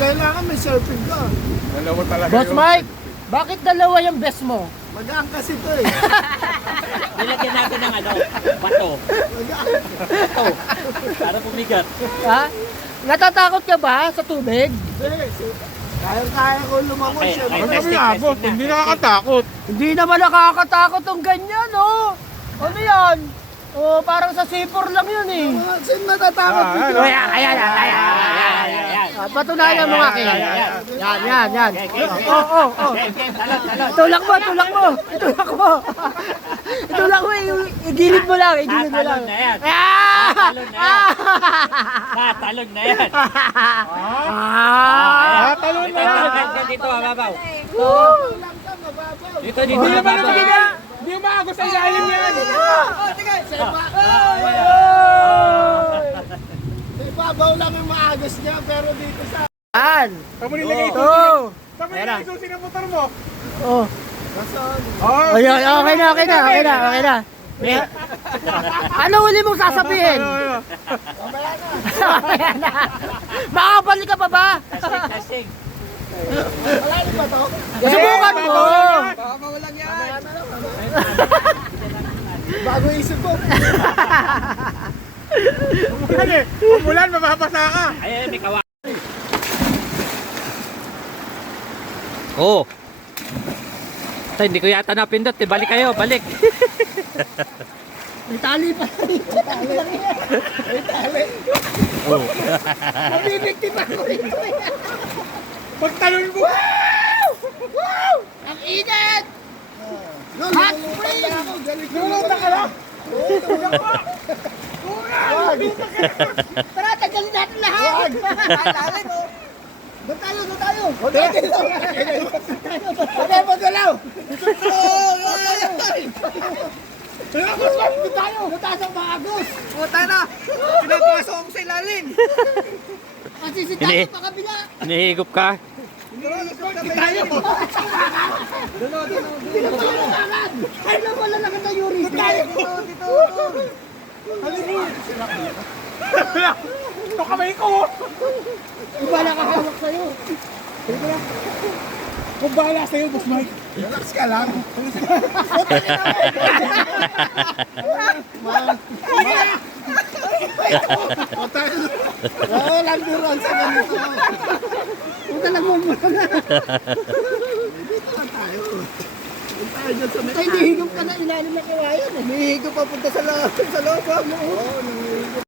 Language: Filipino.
kailangan may surfing ka. Dalawa talaga Boss yun. Mike, bakit dalawa yung best mo? Magaan kasi ito eh. Nilagyan natin ng bato. Magaan. Bato. Para pumigat. Ha? Natatakot ka ba sa tubig? Kaya ko lumangoy siya. Okay, Ano testing, kami abot? testing na. Hindi nakakatakot. Hindi naman nakakatakot tong ganyan, oh. Ano yan? Oh, parang sa sipor lang yun eh. Sino natatakot dito? Ayan. Patunayan mo nga kayo. Yan. Oh. Tulak mo. Itulak mo, igilid mo lang. Tatalon na yan. Tatalon na yan. Talon na. Dito, mababaw. Lang ka, mababaw. Dito, Hindi naman mababaw. Hindi maagos sa ilalim yan. Sa ibabaw lang yung maagas niya, pero dito sa... Yan. Tamo nilagay ito. Oh. Tamo nilagay ito ng motor mo. Oh. Nasaan? Oh. Ayun, okay na. Ano uli mong sasabihin? Mamaya na. Makakabalik ka pa ba? Testing. Malalim ba to? Subukan mo. Baka mawalan yan. Mamaya na lang. Bago isip ko. Umulan, mababasa ka. Ayan, may kawa. Oh. Tay, hindi ko yata napindot. Balik kayo, balik. May tali pa. May tali. Oh. Mabibigti pa ko ito. Pagtalon mo. Ang init! Hot spring! Luluta ka lang. Tara, tagalin natin lahat! Wag! Tali mo! Doon tayo! Patay mo galaw! Doon tayo! Doon ang mga agos! Puta na! Pinapasok ako sa ilalim! Kasi si tayo pa kabila! Hinihigop ka. Tayo! Ay, nawala na ka na, Yuri! Ito kamay ko. Iba na kakawak sa'yo! Kung bahala sa'yo, Boss Mike. Relax ka lang! Oo, landuran sa ganito! Huwag ka lang mumura na! Dito lang tayo! Punta tayo dyan sa may... Ay, nihigop ka na ilalim na kawayan! Umihigo papunta sa loob! Oo, nangihigo.